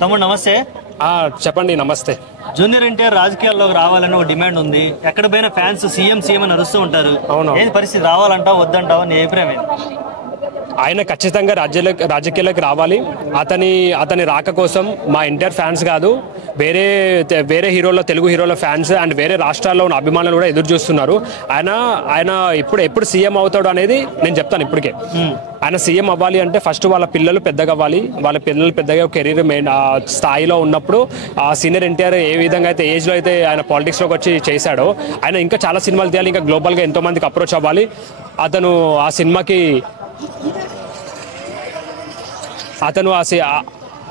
తమ్ముడు నమస్తే. చెప్పండి. నమస్తే. జూనియర్ ఎన్టీఆర్ రాజకీయాల్లోకి రావాలని ఒక డిమాండ్ ఉంది. ఎక్కడ పోయినా ఫ్యాన్స్ సీఎం అని అరుస్తూ ఉంటారు. ఏం పరిస్థితి, రావాలంటావు వద్దంటావు? నీ అభిప్రాయం ఏంటి? ఆయన ఖచ్చితంగా రాజకీయాల్లోకి రావాలి. అతని రాక కోసం మా ఎన్టీఆర్ ఫ్యాన్స్ కాదు, వేరే హీరోల, తెలుగు హీరోల ఫ్యాన్స్ అండ్ వేరే రాష్ట్రాల్లో ఉన్న అభిమానులు కూడా ఎదురు చూస్తున్నారు. ఆయన ఎప్పుడు సీఎం అవుతాడు అనేది నేను చెప్తాను. ఇప్పటికే ఆయన సీఎం అవ్వాలి అంటే ఫస్ట్ వాళ్ళ పిల్లలు పెద్దగా అవ్వాలి. వాళ్ళ పిల్లలు పెద్దగా కెరీర్ స్థాయిలో ఉన్నప్పుడు ఆ సీనియర్ ఎన్టీఆర్ ఏ విధంగా అయితే ఏజ్లో అయితే ఆయన పాలిటిక్స్లోకి వచ్చి చేశాడో ఆయన ఇంకా చాలా సినిమాలు తీయాలి. ఇంకా గ్లోబల్గా ఎంతో మందికి అప్రోచ్ అవ్వాలి. అతను ఆ సినిమాకి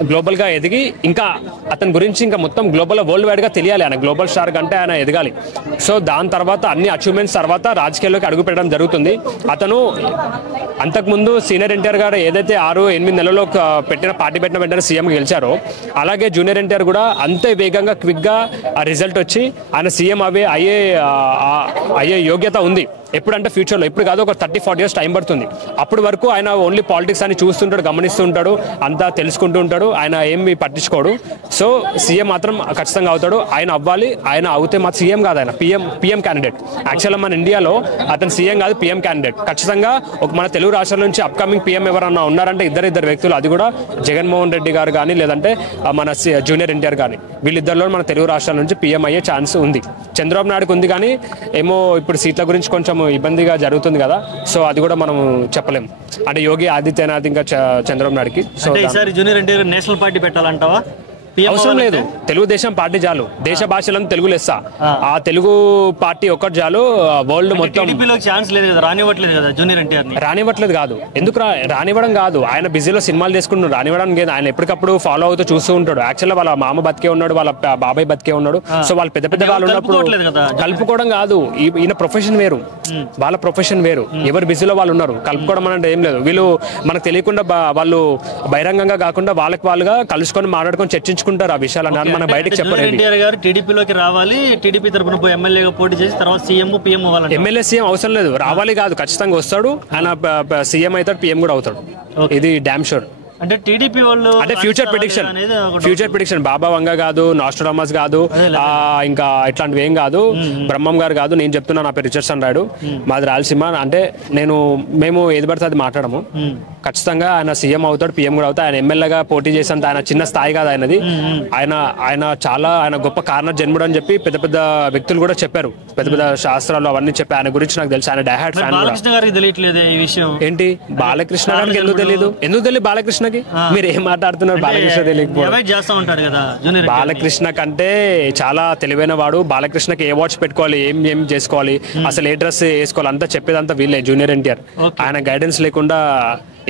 గ్లోబల్గా ఎదిగి ఇంకా అతని గురించి ఇంకా మొత్తం గ్లోబల్ వరల్డ్ వైడ్గా తెలియాలి. ఆయన గ్లోబల్ స్టార్ కంటే ఆయన ఎదగాలి. సో దాని తర్వాత అన్ని అచీవ్మెంట్స్ తర్వాత రాజకీయాల్లోకి అడుగు పెట్టడం జరుగుతుంది. అతను అంతకుముందు సీనియర్ ఎన్టీఆర్ గారు ఏదైతే 6-8 నెలల్లో పార్టీ పెట్టిన వెంటనే సీఎం గెలిచారో అలాగే జూనియర్ ఎన్టీఆర్ కూడా అంతే వేగంగా క్విక్గా ఆ రిజల్ట్ వచ్చి ఆయన సీఎం అయ్యే యోగ్యత ఉంది. ఎప్పుడంటే ఫ్యూచర్లో, ఇప్పుడు కాదు, ఒక 30-40 years టైం పడుతుంది. అప్పటి వరకు ఆయన ఓన్లీ పాలిటిక్స్ అని చూస్తుంటాడు, గమనిస్తూ ఉంటాడు, అంతా తెలుసుకుంటూ ఉంటాడు. ఆయన ఏమి పట్టించుకోడు. సో సీఎం మాత్రం ఖచ్చితంగా అవుతాడు. ఆయన అవ్వాలి. ఆయన అవుతే మాత్రం సీఎం కాదు, ఆయన పిఎం క్యాండిడేట్. యాక్చువల్గా మన ఇండియాలో అతను సీఎం కాదు, పిఎం క్యాండిడేట్. ఖచ్చితంగా మన తెలుగు రాష్ట్రాల నుంచి అప్కమింగ్ పిఎం ఎవరన్నా ఉన్నారంటే ఇద్దరు వ్యక్తులు. అది కూడా జగన్మోహన్ రెడ్డి గారు కానీ లేదంటే మన జూనియర్ ఎన్టీఆర్ కానీ, వీళ్ళిద్దరిలో మన తెలుగు రాష్ట్రాల నుంచి పిఎం అయ్యే ఛాన్స్ ఉంది. చంద్రబాబు నాయుడుకి ఉంది కానీ ఏమో ఇప్పుడు సీట్ల గురించి కొంచెం ఇబ్బందిగా జరుగుతుంది కదా. సో అది కూడా మనం చెప్పలేం. అంటే యోగి ఆదిత్యనాథ్ ఇంకా చంద్రబాబు నాయుడుకి. సో ఈసారి జూనియర్ ఎన్టీఆర్ నేషనల్ పార్టీ పెట్టాలంటావా? అవసరం లేదు. తెలుగుదేశం పార్టీ చాలు. దేశ భాషలను తెలుగు లెస్స. ఆ తెలుగు పార్టీ ఒక్కటి చాలు. వరల్డ్ మొత్తం ఛాన్స్ లేదు కదా, రానివ్వట్లేదు కదా జూనియర్ ఎన్టీఆర్. రానివ్వట్లేదు కాదు. ఎందుకు రానివ్వడం కాదు, ఆయన బిజీలో సినిమాలు చేసుకుంటున్నాడు. రానివ్వడం లేదు. ఆయన ఎప్పటికప్పుడు ఫాలో అవుతూ చూస్తూ ఉంటాడు. యాక్చువల్గా వాళ్ళ మామ బతికే ఉన్నాడు, వాళ్ళ బాబాయ్ బతికే ఉన్నాడు. సో వాళ్ళు పెద్ద వాళ్ళు ఉన్నప్పుడు కలుపుకోవడం కాదు. ఈయన ప్రొఫెషన్ వేరు, వాళ్ళ ప్రొఫెషన్ వేరు. ఎవరు బిజీలో వాళ్ళు ఉన్నారు. కలుపుకోవడం అంటే ఏం లేదు. వీళ్ళు మనకు తెలియకుండా వాళ్ళు బహిరంగంగా కాకుండా వాళ్ళకి వాళ్ళుగా కలుసుకొని మాట్లాడుకొని చర్చించుకుంటారు ఆ విషయాలు. మన బయటకు చెప్పారు. ఎన్టీఆర్ గారు టీడీపీలోకి రావాలి, టీడీపీ తరఫున ఎమ్మెల్యేగా పోటీ చేసి తర్వాత సీఎం పిఎం అవ్వాలి. ఎమ్మెల్యే సీఎం అవసరం లేదు, రావాలి కాదు, ఖచ్చితంగా వస్తాడు. ఆయన సీఎం అవుతాడు, పిఎం కూడా అవుతాడు. ఇది డామ్ షూర్. అంటే టీడీపీ వాళ్ళు అంటే ఫ్యూచర్ ప్రిడిక్షన్ బాబా వంగ కాదు, నాస్ట్రాడమస్ కాదు, ఇంకా ఇట్లాంటివి ఏం కాదు, బ్రహ్మం గారు కాదు. నేను చెప్తున్నా, నా పేరు రిచర్డ్సన్ రాయుడు, మాది రాయలసీమ. అంటే మేము ఏది పడితే అది మాట్లాడము. ఖచ్చితంగా ఆయన సీఎం అవుతాడు, పిఎం కూడా అవుతాడు. ఆయన ఎమ్మెల్యేగా పోటీ చేసేంత ఆయన చిన్న స్థాయి కాదు ఆయనది. ఆయన గొప్ప కారణ జన్ముడు అని చెప్పి పెద్ద పెద్ద వ్యక్తులు కూడా చెప్పారు. పెద్ద శాస్త్రాలు అవన్నీ చెప్పి ఆయన గురించి నాకు తెలుసు. ఆయన డైహార్డ్ ఫ్యాన్. ఏంటి బాలకృష్ణ గారికి ఎందుకు తెలియదు? బాలకృష్ణ మీరు ఏం మాట్లాడుతున్నారు? బాలకృష్ణ తెలియకపోతే బాలకృష్ణ కంటే చాలా తెలివైన వాడు. బాలకృష్ణకి ఏ వాచ్ పెట్టుకోవాలి, ఏం చేసుకోవాలి, అసలు ఏ డ్రెస్ వేసుకోవాలి అంతా చెప్పేదంతా వీళ్ళే, జూనియర్ ఎన్టీఆర్. ఆయన గైడెన్స్ లేకుండా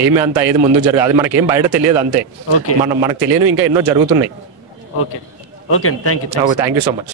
ఏమి అంతా ఏది ముందుకు జరగదు. అది మనకేం బయట తెలియదు అంతే. మనకు తెలియనివి ఇంకా ఎన్నో జరుగుతున్నాయి. Thank you so much.